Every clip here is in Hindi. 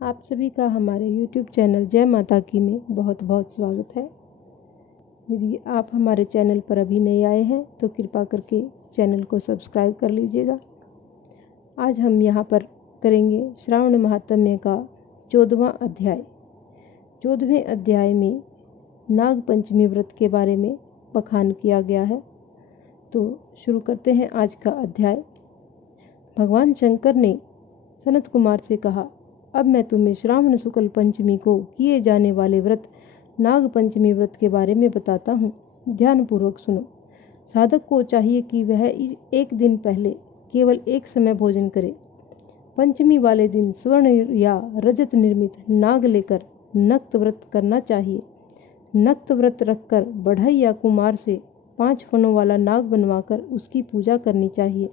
आप सभी का हमारे YouTube चैनल जय माता की में बहुत बहुत स्वागत है। यदि आप हमारे चैनल पर अभी नए आए हैं तो कृपा करके चैनल को सब्सक्राइब कर लीजिएगा। आज हम यहाँ पर करेंगे श्रावण महात्म्य का 14वां अध्याय। 14वें अध्याय में नाग पंचमी व्रत के बारे में बखान किया गया है। तो शुरू करते हैं आज का अध्याय। भगवान शंकर ने सनत कुमार से कहा, अब मैं तुम्हें श्रावण शुक्ल पंचमी को किए जाने वाले व्रत नाग पंचमी व्रत के बारे में बताता हूँ। ध्यानपूर्वक सुनो। साधक को चाहिए कि वह एक दिन पहले केवल एक समय भोजन करे। पंचमी वाले दिन स्वर्ण या रजत निर्मित नाग लेकर नक्त व्रत करना चाहिए। नक्त व्रत रखकर बढ़ई या कुमार से 5 फनों वाला नाग बनवाकर उसकी पूजा करनी चाहिए।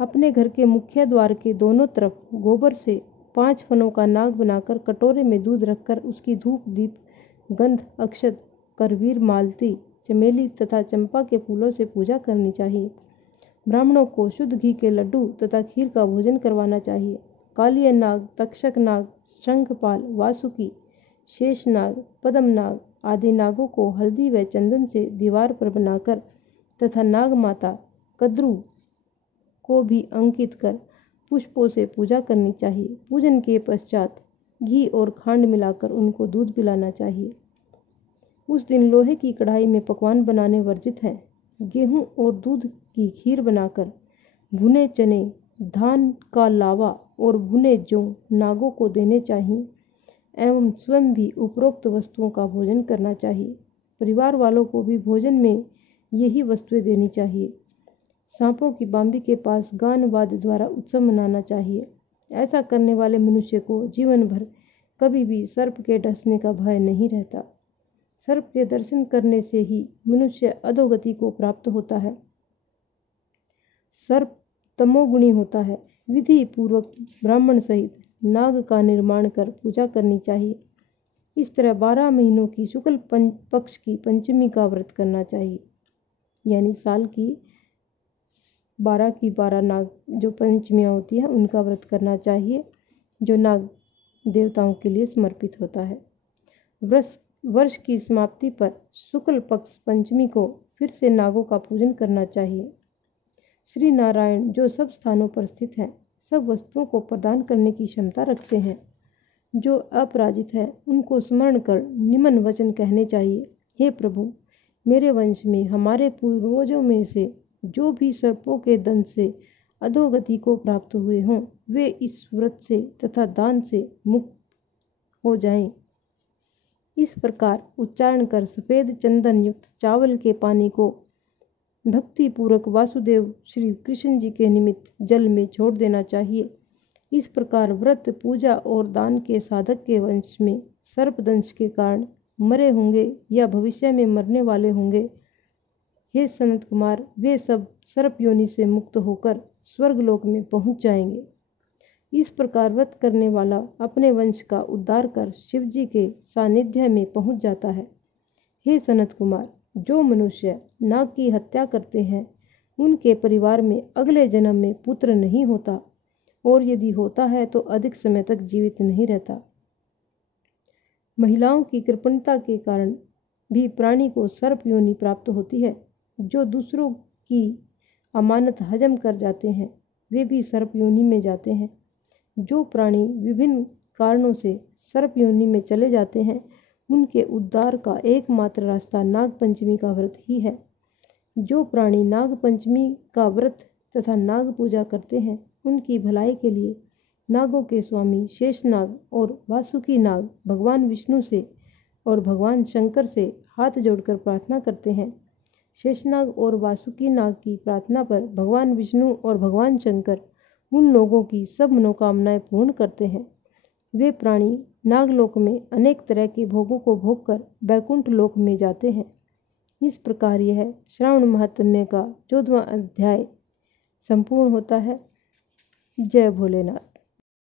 अपने घर के मुख्य द्वार के दोनों तरफ गोबर से 5 फनों का नाग बनाकर कटोरे में दूध रखकर उसकी धूप दीप गंध अक्षत करवीर मालती चमेली तथा चंपा के फूलों से पूजा करनी चाहिए। ब्राह्मणों को शुद्ध घी के लड्डू तथा खीर का भोजन करवाना चाहिए। कालिया नाग, तक्षक नाग, शंखपाल, वासुकी, शेष नाग, पद्म नाग आदि नागों को हल्दी व चंदन से दीवार पर बनाकर तथा नाग माता कद्रू को भी अंकित कर पुष्पों से पूजा करनी चाहिए। पूजन के पश्चात घी और खांड मिलाकर उनको दूध पिलाना चाहिए। उस दिन लोहे की कढ़ाई में पकवान बनाने वर्जित हैं। गेहूं और दूध की खीर बनाकर भुने चने, धान का लावा और भुने जौ नागों को देने चाहिए एवं स्वयं भी उपरोक्त वस्तुओं का भोजन करना चाहिए। परिवार वालों को भी भोजन में यही वस्तुएं देनी चाहिए। सांपों की बांबी के पास गान वाद्य द्वारा उत्सव मनाना चाहिए। ऐसा करने वाले मनुष्य को जीवन भर कभी भी सर्प के डसने का भय नहीं रहता। सर्प के दर्शन करने से ही मनुष्य अधोगति को प्राप्त होता है। सर्प तमोगुणी होता है। विधि पूर्वक ब्राह्मण सहित नाग का निर्माण कर पूजा करनी चाहिए। इस तरह 12 महीनों की शुक्ल पक्ष की पंचमी का व्रत करना चाहिए। यानी साल की 12 की 12 नाग जो पंचमियाँ होती हैं उनका व्रत करना चाहिए, जो नाग देवताओं के लिए समर्पित होता है। वर्ष की समाप्ति पर शुक्ल पक्ष पंचमी को फिर से नागों का पूजन करना चाहिए। श्री नारायण जो सब स्थानों पर स्थित हैं, सब वस्तुओं को प्रदान करने की क्षमता रखते हैं। जो अपराजित है उनको स्मरण कर निम्न वचन कहने चाहिए। हे प्रभु, मेरे वंश में हमारे पूर्वजों में से जो भी सर्पों के दंश से अधोगति को प्राप्त हुए हों, वे इस व्रत से तथा दान से मुक्त हो जाएं। इस प्रकार उच्चारण कर सफेद चंदन युक्त चावल के पानी को भक्ति पूर्वक वासुदेव श्री कृष्ण जी के निमित्त जल में छोड़ देना चाहिए। इस प्रकार व्रत, पूजा और दान के साधक के वंश में सर्पदंश के कारण मरे होंगे या भविष्य में मरने वाले होंगे। हे सनत कुमार, वे सब सर्प योनि से मुक्त होकर स्वर्गलोक में पहुंच जाएंगे। इस प्रकार व्रत करने वाला अपने वंश का उद्धार कर शिवजी के सानिध्य में पहुंच जाता है। हे सनत कुमार, जो मनुष्य नाग की हत्या करते हैं उनके परिवार में अगले जन्म में पुत्र नहीं होता, और यदि होता है तो अधिक समय तक जीवित नहीं रहता। महिलाओं की कृपणता के कारण भी प्राणी को सर्प योनि प्राप्त होती है। जो दूसरों की अमानत हजम कर जाते हैं वे भी सर्प योनि में जाते हैं। जो प्राणी विभिन्न कारणों से सर्प योनि में चले जाते हैं उनके उद्धार का एकमात्र रास्ता नाग पंचमी का व्रत ही है। जो प्राणी नाग पंचमी का व्रत तथा नाग पूजा करते हैं उनकी भलाई के लिए नागों के स्वामी शेषनाग और वासुकी नाग भगवान विष्णु से और भगवान शंकर से हाथ जोड़कर प्रार्थना करते हैं। शेषनाग और वासुकी नाग की प्रार्थना पर भगवान विष्णु और भगवान शंकर उन लोगों की सब मनोकामनाएं पूर्ण करते हैं। वे प्राणी नागलोक में अनेक तरह के भोगों को भोगकर बैकुंठ लोक में जाते हैं। इस प्रकार यह श्रावण महात्म्य का 14वां अध्याय संपूर्ण होता है। जय भोलेनाथ।